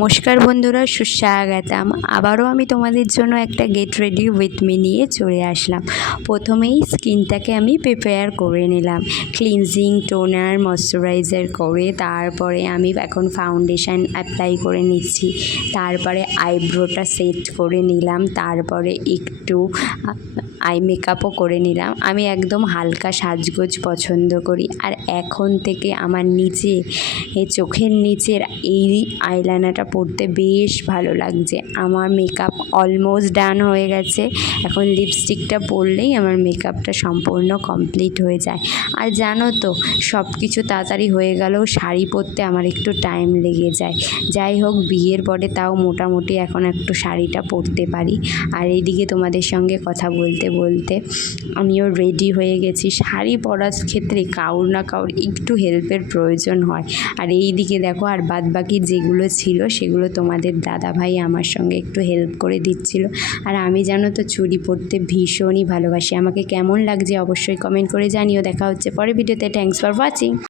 নমস্কার বন্ধুরা, সুস্বাগতম। আবারও আমি তোমাদের জন্য একটা গেট রেডি উইথ মি নিয়ে চলে আসলাম। প্রথমেই স্কিনটাকে আমি প্রিপেয়ার করে নিলাম, ক্লিনজিং, টোনার, ময়শ্চারাইজার করে তারপরে আমি এখন ফাউন্ডেশন অ্যাপ্লাই করে নিচ্ছি। তারপরে আইব্রোটা সেট করে নিলাম, তারপরে একটু আই মেকআপও করে নিলাম। আমি একদম হালকা সাজগোজ পছন্দ করি। আর এখন থেকে আমার চোখের নিচের এই আইলাইনারটা পরতে বেশ ভালো লাগছে। আমার মেকআপ অলমোস্ট ডান হয়ে গেছে। এখন লিপস্টিকটা পরলেই আমার মেকআপটা সম্পূর্ণ কমপ্লিট হয়ে যায়। আর জানো তো, সব কিছু তাড়াতাড়ি হয়ে গেলেও শাড়ি পরতে আমার একটু টাইম লেগে যায়। যাই হোক, বিয়ের পরে তাও মোটামুটি এখন একটু শাড়িটা পরতে পারি। আর এইদিকে তোমাদের সঙ্গে কথা বলতে বলতে আমিও রেডি হয়ে গেছি। শাড়ি পরার ক্ষেত্রে কাউর না কাউর একটু হেল্পের প্রয়োজন হয়। আর এই দিকে দেখো, আর বাদবাকি যেগুলো ছিল সেগুলো তোমাদের দাদাভাই আমার সঙ্গে একটু হেল্প করে দিচ্ছিল। আর আমি জানো তো, চুড়ি পরতে ভীষণই ভালোবাসি। আমাকে কেমন লাগছে অবশ্যই কমেন্ট করে জানিও। দেখা হচ্ছে পরের ভিডিওতে। Thanks for watching.